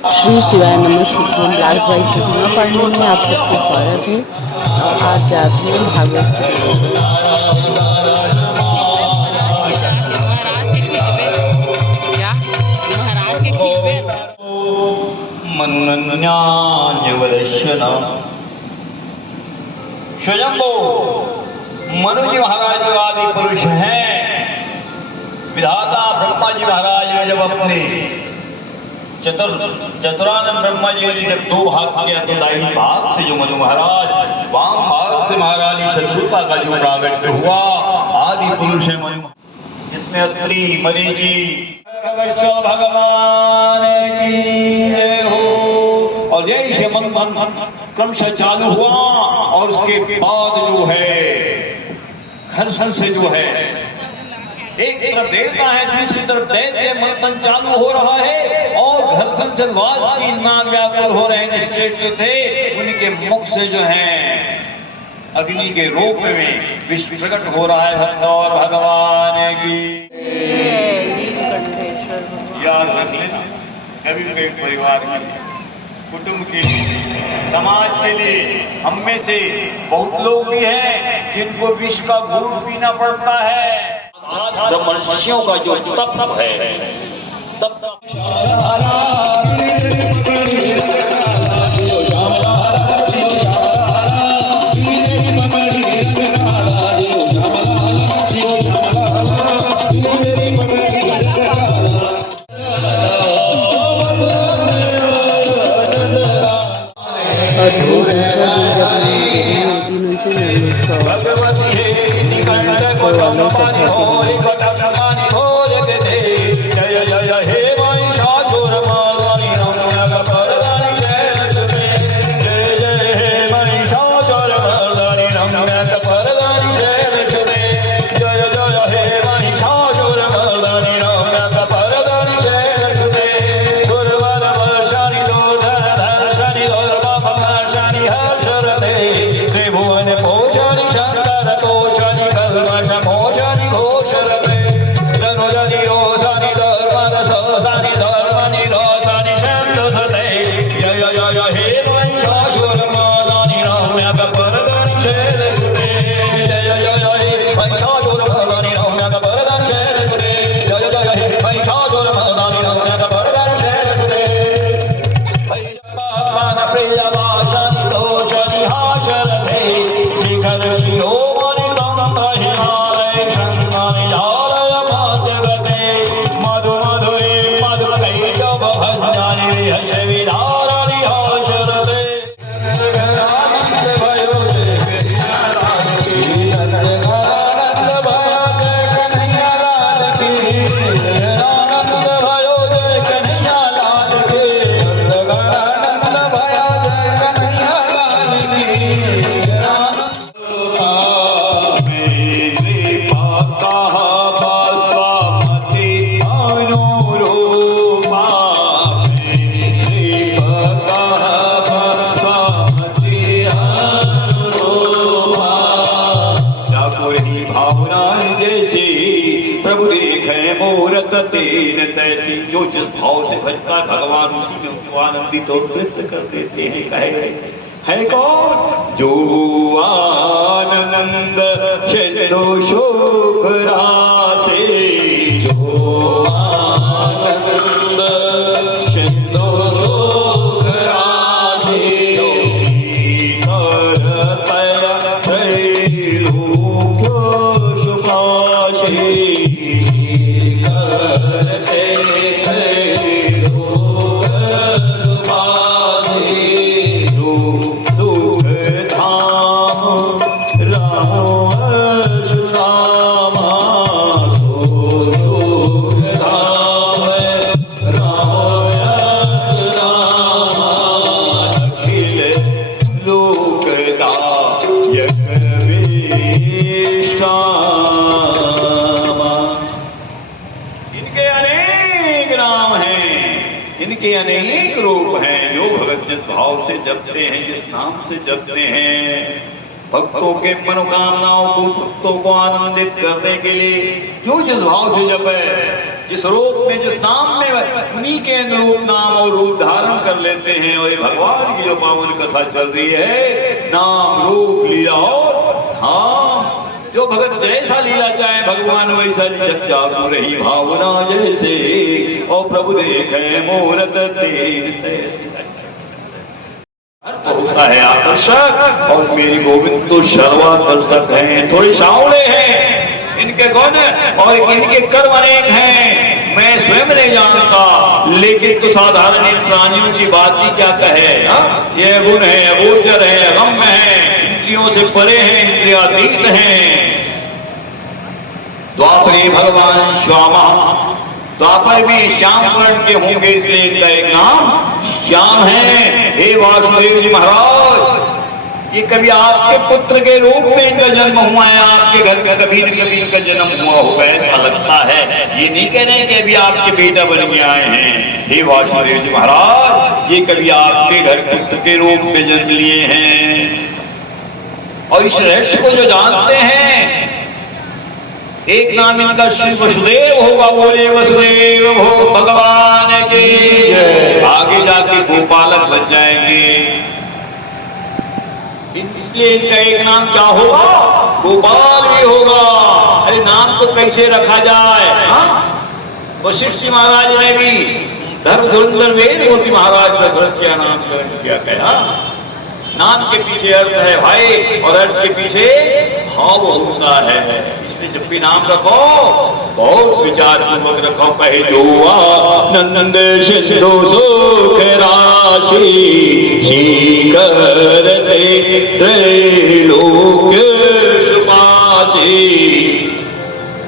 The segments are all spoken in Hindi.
श्री शिवाय नमः श्री ब्लाक भाई कृष्णा पांडे में आप सबका स्वागत है। आज जाते हैं भागवत स्वयंभू मनु जी महाराज जो आदि पुरुष हैं, विधाता ब्रह्मा जी महाराज ने जब अपने चतुरानंद ब्रह्मा जी ने जब दो भाग किया तो दाहिने भाग से जो मनु महाराज, वाम भाग से महारानी शत्रुता का जो प्रागट्य हुआ आदि पुरुष है मनु। इसमें अत्रि मरीचि भगवान की जय हो। और जय से मंथन क्रमशः चालू हुआ और उसके बाद जो है घर्षण से जो है एक तरफ देवता है, दूसरी तरफ दैत्य मंथन चालू हो रहा है और घर्षण से वासुकी नाग व्याकुल हो रहे हैं। निश्चेष्ट थे, उनके मुख से जो है अग्नि के रूप में विश्व प्रकट हो रहा है। भक्त और भगवान की याद रख लेना, कभी भी परिवार के कुटुंब के समाज के लिए हम में से बहुत लोग भी हैं जिनको विष का घूंट पीना पड़ता है। ब्रह्मर्षियों का जो तप है, तप जो जिस भाव से भजता है भगवान उसी में उनको आनंदित और तृप्त कर देते हैं। कहे है कौन? जो आनंद सिंधु सुख रासे, जो आनंद सिंधु सुख रासे, शीतल तय त्रैलोक्य सुखासे, इनके अनेक रूप हैं जो भगत जिस भाव से जपते हैं, जिस नाम से जपते हैं। भक्तों के मनोकामनाओं को, भक्तों को आनंदित करने के लिए जो जिस भाव से जपे, जिस रूप में, जिस नाम में, उन्हीं के अनुरूप नाम और रूप धारण कर लेते हैं। और ये भगवान की जो पावन कथा चल रही है, नाम रूप लीला और धाम, जो भगत जैसा लीला चाहे भगवान वैसा जब जागू रही भावना जैसे, और प्रभु देखे मूरत तेज होता है आकर्षक। और मेरी गोविंद तो सर्वाकर्षक हैं, थोड़े सांवले हैं इनके गुण और इनके कर्म अनेक हैं, मैं स्वयं नहीं जानता। लेकिन तो साधारण इन प्राणियों की बात ही क्या कहे, ये गुण है, अगोचर है, अगम्य है, इंद्रियों से परे हैं, इंद्रियातीत हैं। द्वापरे भगवान श्यामा, द्वापर में श्याम वर्ण के होंगे, इसलिए इनका एक नाम श्याम है। हे वासुदेव जी महाराज, ये कभी आपके पुत्र के रूप में इनका जन्म हुआ है, आपके घर में कभी न कभी इनका जन्म हुआ होगा, ऐसा लगता है। ये नहीं कह रहे कि अभी आपके बेटा बन के आए हैं। हे वासुदेव जी महाराज, ये कभी आपके घर पुत्र के रूप में जन्म लिए हैं। और इस रहस्य को जो जानते हैं, एक नाम इनका श्री वसुदेव होगा। बोले वसुदेव हो भगवान के, आगे जाके गोपालक बन जाएंगे। इसलिए इनका एक नाम क्या होगा, गोपाल भी होगा। अरे नाम तो कैसे रखा जाए, वशिष्ठ जी महाराज ने भी धर्मधुरंधर वेदमूर्ति महाराज दशरथ का नामकरण किया गया। नाम के पीछे अर्थ है भाई, और अर्थ के पीछे भाव होता है। इसलिए जब भी नाम रखो बहुत विचार पूर्वक रखो। कहे जो नंद सिंधु सुख राशि, शीकर त्रैलोक सुपासी,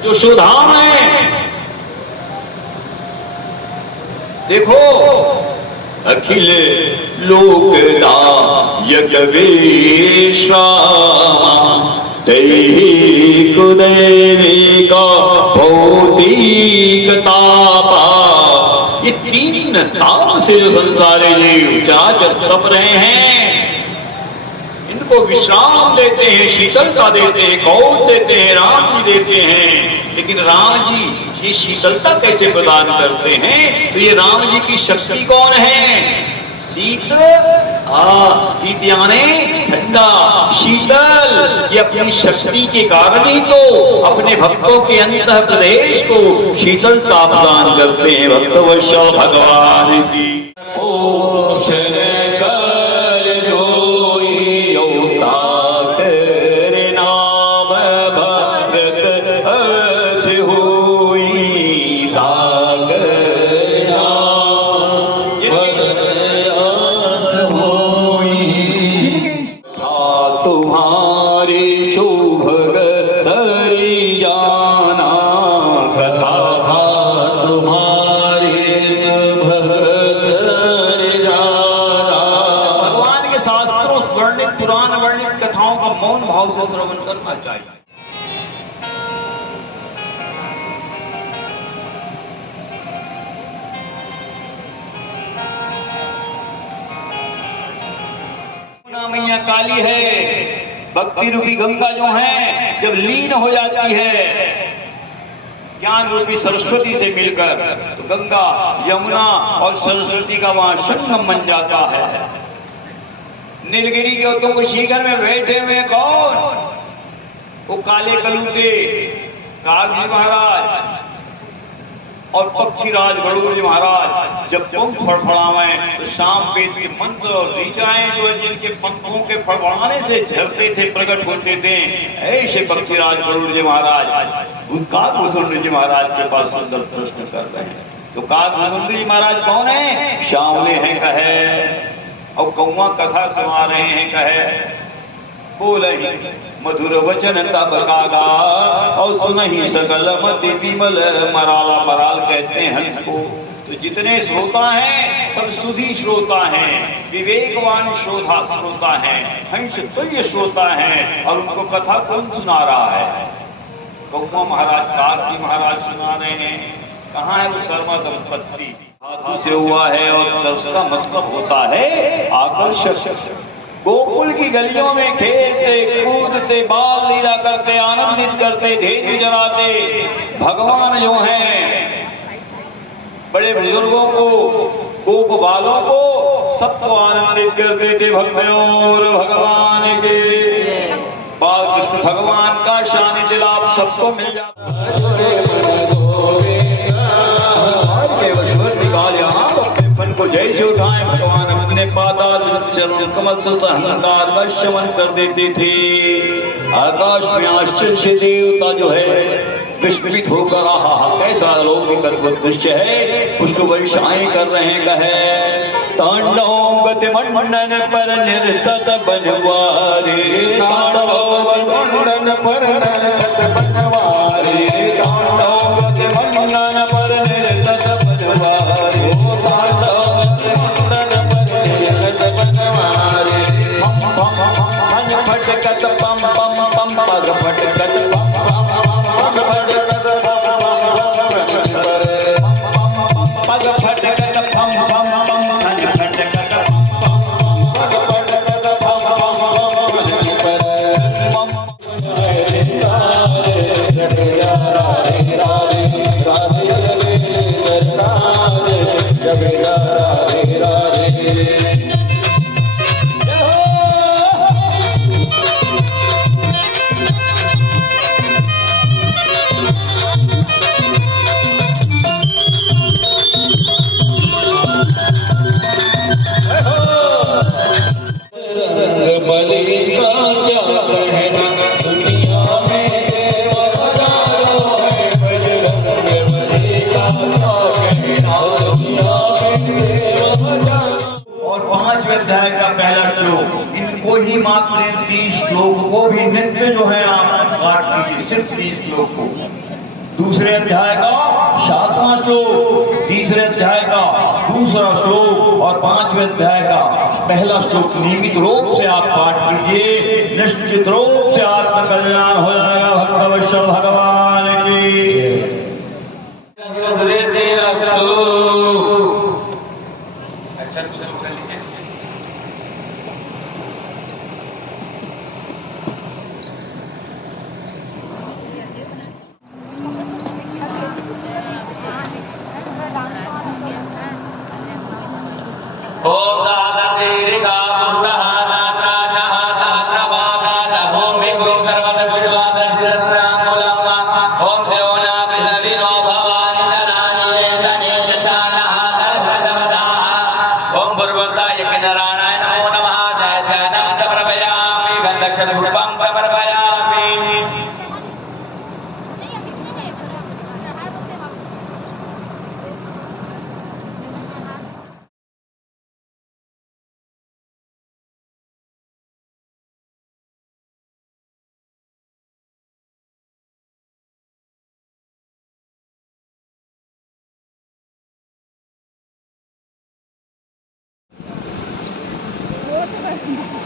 जो सुधाम है। देखो अखिल लोकदायक विश्राम, दैहिक दैविक भौतिक तापा, ये तीन ताप से जो संसारी जीव चराचर तप रहे हैं, इनको विश्राम देते हैं, शीतलता देते हैं, कौर देते हैं, राम जी देते हैं। लेकिन राम जी ये शीतलता कैसे प्रदान करते हैं? तो ये राम जी की शक्ति कौन है? शीत, शीत यानी ठंडा, शीतल। ये अपनी शक्ति के कारण ही तो अपने भक्तों के अंतः प्रदेश को शीतलता प्रदान करते हैं। भक्तवश भगवान की ओ शंकर जोई अवतार नाम भरत अस होई ताकर तुम्हारी शोभग सरी जाना, कथा था तुम्हारी शोभग सरी जाना। भगवान के शास्त्रों वर्णित, पुराण वर्णित कथाओं का मौन भाव से श्रवण करना चाहिए। मैया काली है, भक्ति रूपी गंगा जो है जब लीन हो जाती है ज्ञान रूपी सरस्वती से मिलकर, तो गंगा यमुना और सरस्वती का वहां संगम बन जाता है। नीलगिरी के उत्तम को शिखर में बैठे हुए कौन? वो काले कलूटे कागजी महाराज और पक्षीराज गरुड़ जी महाराज जब पंख फड़फड़ावे तो शाम वेद के मंत्र और ऋचाएं जो है जिनके पंखों के फड़फड़ाने से झरते थे, प्रकट होते थे, ऐसे पक्षीराज गरुड़ जी महाराज काकभूषुंड जी महाराज के पास सुंदर प्रश्न कर रहे हैं। तो काकभूषुंड जी महाराज कौन है? श्यामले हैं कहे, और कौआ कथा सुना रहे हैं कहे, बोल ही मधुर वचन तब कागा, और सुनहि सकल मति विमल मराला। मराल कहते हैं हंस को। तो जितने श्रोता हैं सब सुधी श्रोता हैं, विवेकवान श्रोता हैं, हंस तुल्य श्रोता हैं। और उनको कथा कौन सुना रहा है? कौआ महाराज, काकी महाराज सुना रहे हैं। कहाँ है वो शर्मा दंपत्ति? हाथों से हुआ है, और दर्श का मतलब होता है आकर्षक। गोकुल की गलियों में खेलते कूदते, बाल लीला करते, आनंदित करते, धैर्य जलाते भगवान जो हैं बड़े बुजुर्गों को, गोप बालों को, सबको आनंदित करते थे भक्तों। और भगवान के बाल कृष्ण भगवान का सानिध्य लाभ सबको मिल जाता को जैसे उठाए भगवान अपने पाताल चरण कमल से अहंकार का शमन कर देते थे। आकाश में आश्चर्य से देवता जो है विस्मित होकर रहा, कैसा अलौकिक अद्भुत दृश्य है। पुष्प वर्षाएं कर रहे हैं, कहे तांडव गति मंडन पर निर्तत बनवारे, तांडव गति मंडन पर निर्तत बनवारे, तांडव गति मंडन पर निर्तत बनवारे, तांडव गति मंडन पर निर्तत बनवारे। फटकत पम पम पम पग फटकत पम पम फटकत पग फटकत पम पम पम फटकत और 5वें अध्याय का पहला श्लोक, इनको ही मात्र 3 श्लोक को भी नित्य जो है आप पाठ कीजिए, सिर्फ 3 श्लोक को। दूसरे अध्याय का 7वां श्लोक, तीसरे अध्याय का दूसरा श्लोक और 5वें अध्याय का पहला श्लोक नियमित रूप से आप पाठ कीजिए, निश्चित रूप से आत्म कल्याण हो जाएगा। भक्तवत्सल भगवान की। ओम सहस्रशीर्षा पुरुषः सहस्राक्षः सहस्रपादः भूमिभूं सर्वतः ओम सेवनाभिलविनो भवानि शनानि शने चचानः सर्वसमदाः। ओम पूर्वसाय नारायण नमो नमः। जय ध्यानं समर्पयामि, गन्धक्षत पुष्पं समर्पयामि। वो तो